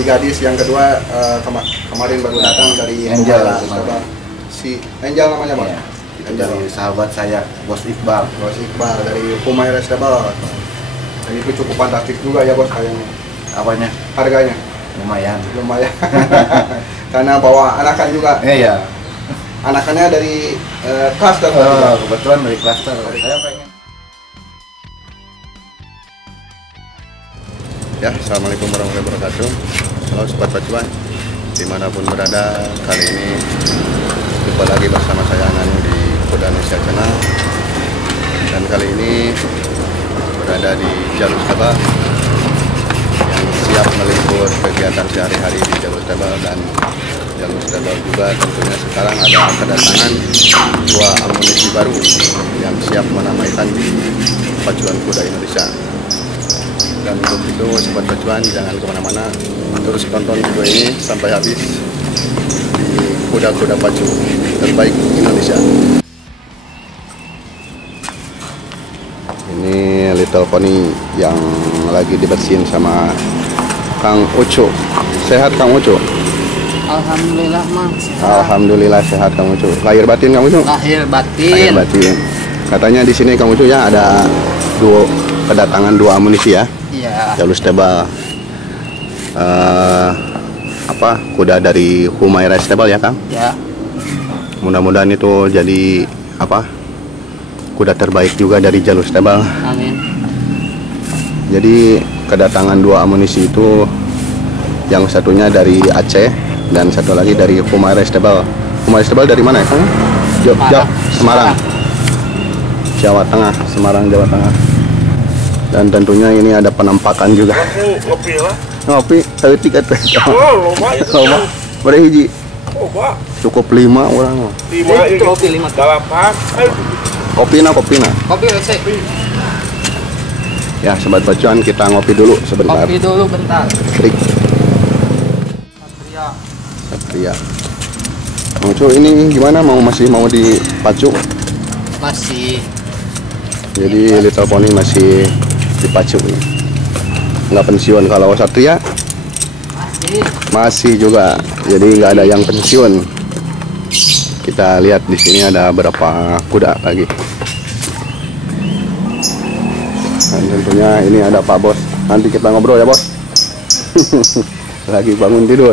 si gadis yang kedua kemarin baru datang dari Angel. Si Angel namanya Bang. Iya. Itu dari sahabat saya, Bos Iqbal. Bos Iqbal dari Humaira Stable. Dan itu cukup fantastis juga ya bos kayaknya. Apanya? Harganya Lumayan. lumayan. Karena bawa anakan juga. Iya. Anakannya dari cluster. Kebetulan dari klaster. Saya pengen. Ya, assalamualaikum warahmatullahi wabarakatuh. Halo sobat pacuan, dimanapun berada, kali ini jumpa lagi bersama saya Ananu di Kuda Indonesia Channel. Dan kali ini berada di Jalur Stable yang siap meliput kegiatan sehari-hari di Jalur Stable. Dan Jalur Stable juga tentunya sekarang ada kedatangan dua amunisi baru yang siap menamaikan di pacuan kuda Indonesia. Dan untuk itu sobat pacuan jangan kemana-mana, terus tonton video ini sampai habis di kuda-kuda pacu terbaik Indonesia. Ini Little Pony yang lagi dibersihin sama Kang Ucu. Sehat Kang Ucu? Alhamdulillah Mang. Alhamdulillah sehat Kang Ucu. Lahir batin Kang Ucu? Lahir batin. Lahir batin. Katanya di sini Kang Ucu ya ada kedatangan dua amunisi ya. Iya. Jalur Stable. Kuda dari Humaira Stable ya Kang? Ya. Mudah-mudahan itu jadi kuda terbaik juga dari Jalur Stable. Amin. Jadi kedatangan dua amunisi itu, yang satunya dari Aceh dan satu lagi dari Humaira Stable. Humaira Stable dari mana ya Kang? Semarang. Jawa Tengah, Semarang, Jawa Tengah. Dan tentunya ini ada penampakan juga. Ngopi lah. Ngopi, saya tiket. Oh, lumayan. Loma, berhiji. Oh, Pak. Cukup 5 orang. 5 Itu kopi 5. 8. Kopina. Kopi resep. Ya, sobat pacuan, kita ngopi dulu sebentar. Kopi dulu bentar. Trik. Satria. Satria. Mang Cu, ini gimana? Masih mau dipacu? Masih. Jadi Little Pony masih dipacu nih. Nggak pensiun. Kalau Satria masih juga. Jadi nggak ada yang pensiun. Kita lihat di sini ada berapa kuda lagi. Dan tentunya ini ada Pak Bos. Nanti kita ngobrol ya Bos. Lagi bangun tidur.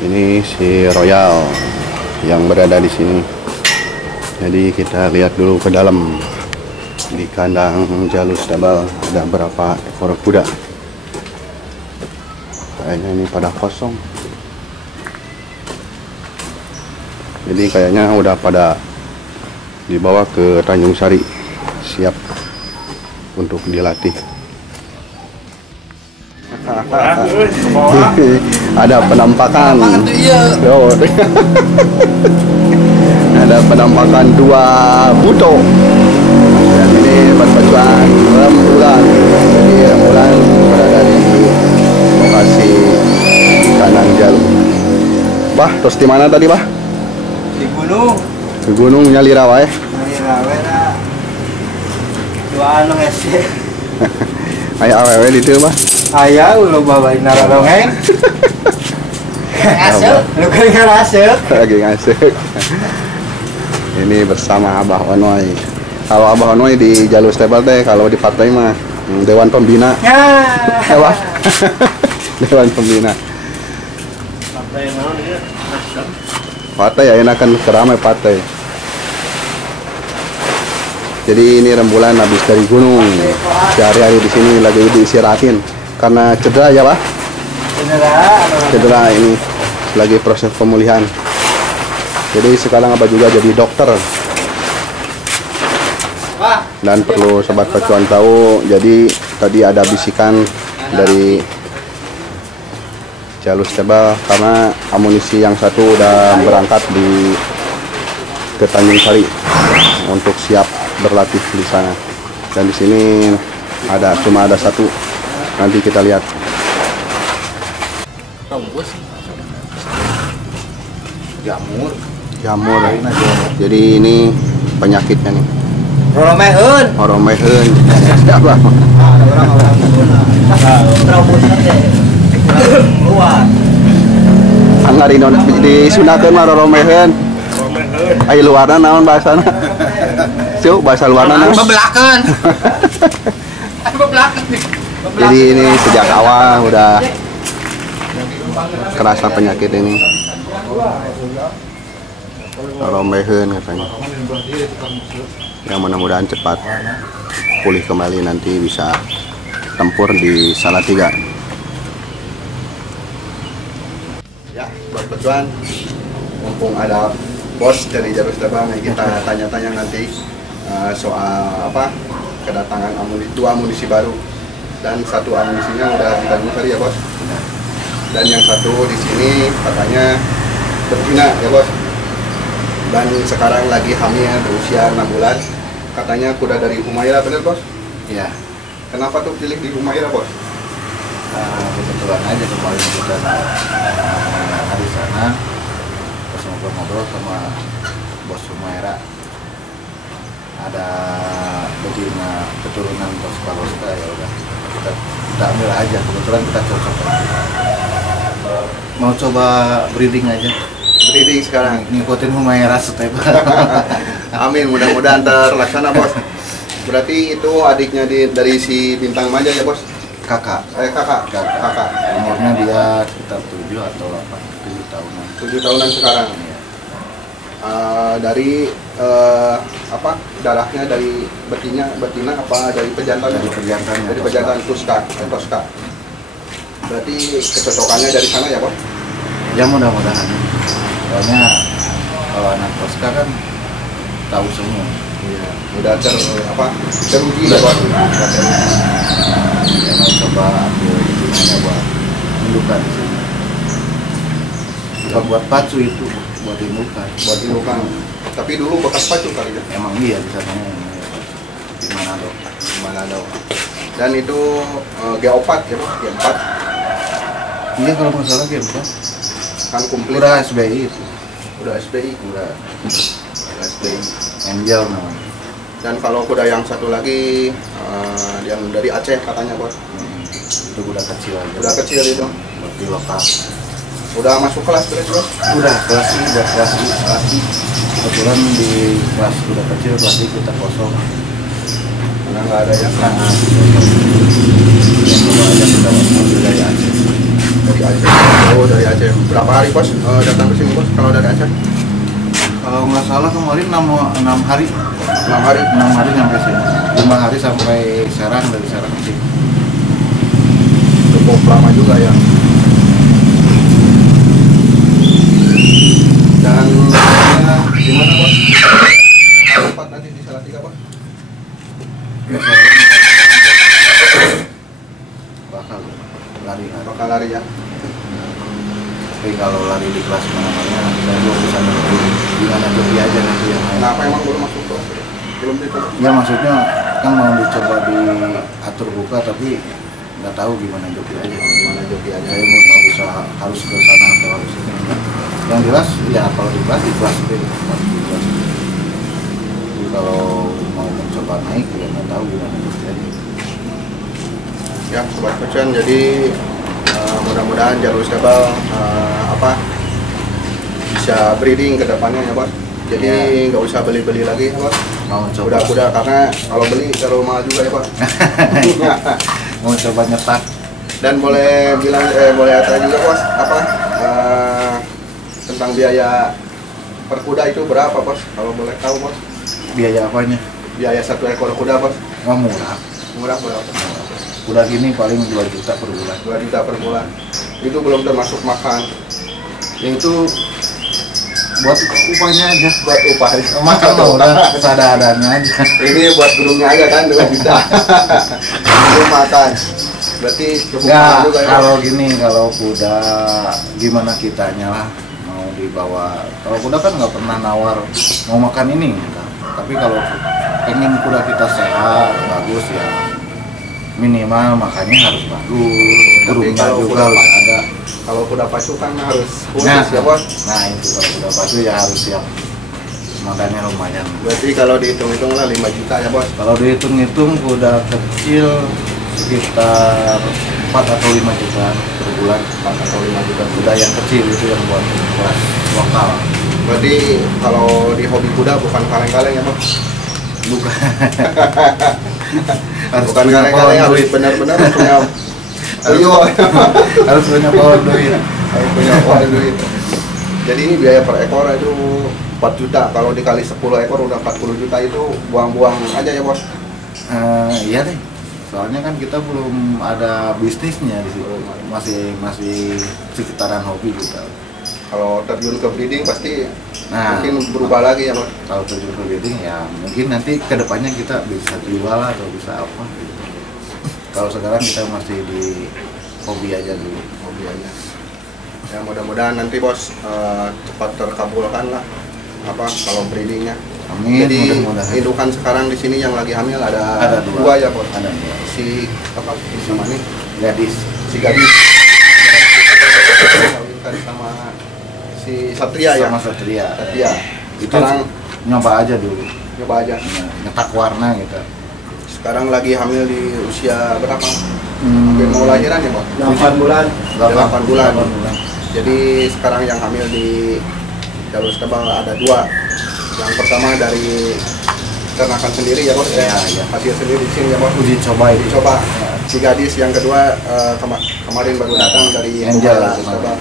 Ini si Royal yang berada di sini. Jadi kita lihat dulu ke dalam. Di kandang Jalur Stable ada berapa ekor kuda. Kayaknya ini pada kosong. Jadi kayaknya udah pada dibawa ke Tanjung Sari, siap untuk dilatih. Ada penampakan. Oh. Ada penampakan dua buto. Dan ini pacuan rembulan. Jadi rembulan berada di lokasi kanan jalur. Bah, terus di mana tadi bah? Di gunung. Di gunung Nyalirawa ya? Nyalirawa lah. Dua anu hese. Aya awewe di dieu bah. Aya ulo babain nararongeng. Asep, lu kan ngarasep. Lagi ngasih. Ini bersama Abah Onoy. Kalau Abah Onoy di Jalur Stable teh, kalau di partai mah Dewan Pembina. Ya Bah. Dewan Pembina. Partai naon ieu? Nasdem. Partai ya enakan keramai partai. Jadi ini rembulan habis dari gunung. Sehari-hari di sini lagi diistirahatin karena cedera ya Pak. Cedera ini lagi proses pemulihan. Jadi sekarang Abah juga jadi dokter. Dan perlu sobat pacuan tahu, jadi tadi ada bisikan dari Jalur Stable karena amunisi yang satu udah berangkat ke Tanjung Sari untuk siap berlatih di sana. Dan di sini cuma ada satu. Nanti kita lihat. Jamur. Jamur. Jadi ini penyakitnya nih. Roromeheun. Oromeheun. Siapa? Orang-orang terobosnya deh. Luar. Anggar di Sunakeun mah roromeheun. Romeheun. Ai luarna naon bahasana? Cuk, bahasa luarna naon? Bebelakan. Bebelakan. Jadi ini sejak awal udah kerasa penyakit ini. Roromeheun katanya. Yang mudah-mudahan cepat pulih kembali, nanti bisa tempur di Salatiga. Ya, buat Pejuan, mumpung ada bos dari Jarus Terbang, kita tanya-tanya nanti soal apa kedatangan dua amunisi baru, dan satu amunisinya udah kita cari ya bos. Dan yang satu di sini katanya betina ya bos. Dan sekarang lagi hamil berusia 6 bulan. Katanya kuda dari Humaira, bener bos? Iya. Kenapa tuh pilih di Humaira bos? Kebetulan aja kemarin kita di sana pas ngobrol-ngobrol sama bos Humaira, ada betina keturunan bos Paloska, ya udah kita ambil aja, kebetulan kita cocok aja. Mau coba breeding aja, Breeding sekarang. ngikutin Humaira step. Amin, mudah-mudahan terlaksana bos. Berarti itu adiknya dari si Bintang Manja ya bos? kakak Kakak. umurnya dia sekitar 7 atau 7 tahunan. 7 tahunan sekarang. Iya. Dari apa darahnya dari betina apa dari pejantan? Dari pejantan. Dari pejantan Tosca. Berarti kecocokannya dari sana ya bos? Ya mudah-mudahan. Soalnya kalau anak Tosca kan tahu semua. Iya. Udah teruji ya bos? Ya mau coba ambil gimana buat indukan di sini. Bukan buat pacu itu, buat indukan. Buat indukan. Tapi dulu bekas pacu kali ya? Emang iya di sana di Manado. Manado. Dan itu G4 ya bos? G4 Iya kalau nggak salah kayak bukan. kan komplit. Udah SBI itu. Udah SBI. Udah SBI. Angel namanya. Dan kalau kuda yang satu lagi yang dari Aceh katanya bos. Itu udah kecil aja. Udah kecil itu. Buat di lokal. Udah masuk kelas terus bos. Udah kelas I, udah kelas I. Kebetulan di kelas udah kecil, kelas I kita kosong. Karena nggak ada yang Nah, yang coba aja kita ambil dari Aceh. dari Aceh. Oh dari Aceh. Berapa hari bos datang ke sini bos kalau dari Aceh? Kalau nggak salah kemarin 6 hari. 6 hari. 6 hari sampai sini. 5 hari sampai Serang, dari Serang ke sini. Cukup lama juga ya. Dan gimana bos? Tempat nanti di Salatiga bos? Bakal lari. Bakal lari ya. Tapi kalau lari di kelas mana-mana, saya belum bisa menentuin gimana joki aja nanti yang lain. Kenapa emang belum masuk kelas? Belum ditutup. Ya maksudnya kan mau dicoba diatur buka, tapi nggak tahu gimana joki aja. Gimana joki aja? Saya nggak bisa harus ke sana atau harus ke sini. Yang jelas ya kalau di kelas deh, harus di kelas. Jadi kalau mau mencoba naik ya nggak tahu gimana joki aja. Ya sobat Pejuan, jadi mudah-mudahan Jarus Terbang bisa breeding ke depannya ya bos. Jadi nggak usah beli-beli lagi ya bos. Mau coba Kuda-kuda karena kalau beli terlalu mahal juga ya bos. mau coba nyetak. Dan boleh boleh tanya juga bos tentang biaya per kuda itu berapa bos? Kalau boleh tahu bos. Biaya apanya? Biaya satu ekor kuda bos. Wah murah. Murah berapa? Udah gini paling 2 juta per bulan. 2 juta per bulan. Itu belum termasuk makan. Ya itu buat upahnya aja. Buat upah. Makan mah udah seadanya aja. Ini buat burungnya aja kan 2 juta. Belum makan. Berarti cukup Enggak, mahal juga ya. kalau gini, kalau kuda gimana kitanya lah mau dibawa. Kalau kuda kan nggak pernah nawar mau makan ini. Tapi kalau pengen kuda kita sehat, bagus ya minimal makannya harus bagus. Burungnya kalau juga kuda harus ada. Kalau kuda pacu kan harus khusus Nah, ya bos. nah itu kalau kuda pacu ya harus siap modalnya lumayan. Berarti kalau dihitung-hitung lah 5 juta ya bos. Kalau dihitung-hitung kuda kecil sekitar 4 atau 5 juta per bulan. 4 atau 5 juta. Kuda yang kecil itu yang buat kelas lokal. Berarti kalau di hobi kuda bukan kaleng-kaleng ya bos. Bukan. Bukan kaleng-kaleng, harus benar-benar punya harus punya power duit. harus punya power duit. Jadi ini biaya per ekor itu 4 juta. Kalau dikali 10 ekor udah 40 juta, itu buang-buang aja ya bos. Iya deh. Soalnya kan kita belum ada bisnisnya di situ. Masih sekitaran hobi kita. Kalau terjun ke breeding pasti Nah, mungkin berubah lagi ya bos. kalau terjun ke breeding ya mungkin nanti kedepannya kita bisa jual atau bisa apa gitu. Kalau sekarang kita masih di hobi aja dulu. Hobi aja. Ya mudah-mudahan nanti bos cepat terkabulkan lah apa kalau breedingnya. Amin. Jadi Mudah-mudahan. indukan sekarang di sini yang lagi hamil ada Ada dua ya bos. Ada dua. Si apa? Si sama nih? Gadis. Si gadis. Kawinkan sama si Satria ya. Sama Satria. Satria. Itu Sekarang nyoba aja dulu. coba aja. Nyetak warna gitu. Sekarang lagi hamil di usia berapa? Hampir mau lahiran ya bos? 8 bulan. 8 bulan. 8 bulan. Jadi sekarang yang hamil di jalur tebal ada 2. Yang pertama dari ternakan sendiri ya bos, Ya, ya. hasil sendiri di sini ya bos. Uji coba itu. Coba si gadis yang kedua kemarin baru datang dari Angel. Jalur Tebal.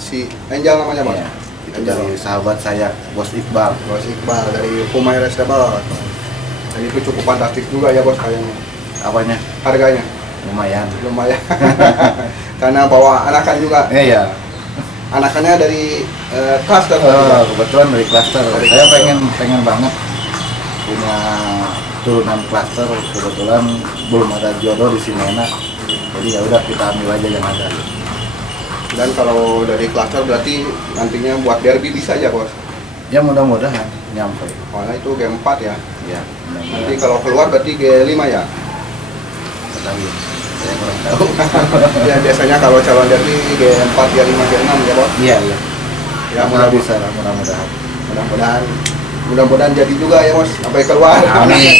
Si Angel namanya bos. Ya, itu Angel. dari sahabat saya, Bos Iqbal. Bos Iqbal dari Pumai Tebal. Dan itu cukup fantastis juga ya bos kayaknya. Apanya? Harganya Lumayan. lumayan. Karena bawa anakan juga. Ya. Anakannya dari cluster. Kebetulan dari klaster. Dari Saya klaster. pengen banget punya turunan klaster. Kebetulan belum ada jodoh di sini enak. Jadi ya udah kita ambil aja yang ada. Dan kalau dari cluster berarti nantinya buat derby bisa aja bos. Ya mudah-mudahan nyampe. Soalnya itu G4 ya. Ya. Nanti kalau keluar berarti G5 ya. ketahui. Saya kurang tahu. Ya biasanya kalau calon derby G4, G5, G6 ya bos. Iya. Ya Mudah bisa lah, mudah-mudahan. Mudah-mudahan jadi juga ya bos sampai keluar. Amin.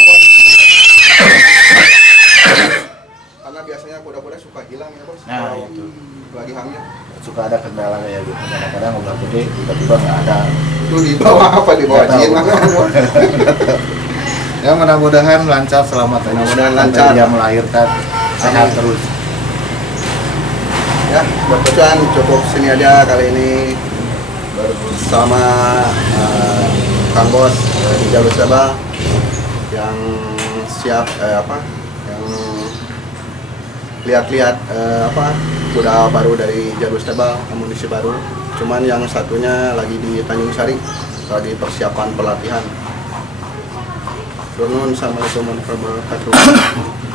Karena biasanya kuda-kuda suka hilang ya bos. Nah, kalau itu. lagi hamil. Suka ada kendala kayak gitu. Kadang-kadang udah gede, tiba-tiba nggak ada. Itu di bawah apa? Di bawah Nggak jin. tahu. Ya mudah-mudahan lancar, selamat aja. Mudah-mudahan Sampai lancar. dia melahirkan sehat Amin. terus. Ya, buat pecuan cukup sini aja kali ini bersama Kang Bos di Jalur Tebal yang siap yang lihat-lihat kuda baru dari Jalur Tebal, amunisi baru. Cuman yang satunya lagi di Tanjung Sari, lagi persiapan pelatihan. Assalamualaikum warahmatullahi wabarakatuh.